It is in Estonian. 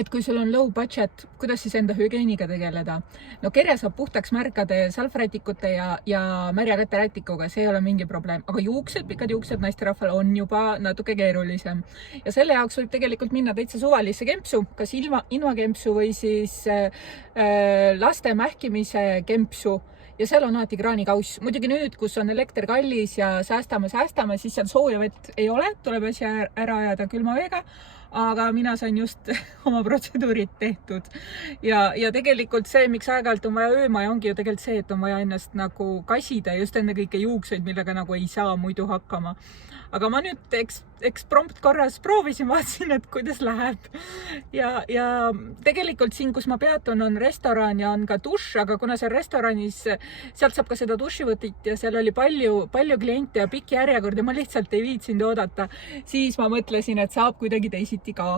et kui sul on low budget, kuidas siis enda hügieeniga tegeleda? No kerja saab puhtaks märkade salvrätikute ja märja käterätikuga, see ei ole mingi probleem. Aga juuksed, pikad juuksed naisterahval on juba natuke keerulisem. Ja selle jaoks võib tegelikult minna täitsa suvalisse kempsu, kas invakempsu või siis laste mähkimise kempsu. Ja seal on alati kraanikauss. Muidugi nüüd, kus on elekter kallis ja säästame, siis seal sooja vett ei ole, tuleb asja ära ajada külma veega. Aga mina sain just oma protseduurid tehtud. Ja tegelikult see, miks aeg-ajalt on vaja öömaja, ongi ju tegelikult see, et on vaja ennast nagu kasida just enne kõike juukseid, millega nagu ei saa muidu hakkama. Aga ma nüüd eksprompt korras proovisin, vaatasin, et kuidas läheb. Ja tegelikult siin, kus ma peatun, on restoran ja on ka dušš, aga kuna see restoranis, sealt saab ka seda dušivõtit ja seal oli palju kliente ja pikk järjekord ja ma lihtsalt ei viitsinud oodata, siis ma mõtlesin, et saab kuidagi teisiti ka.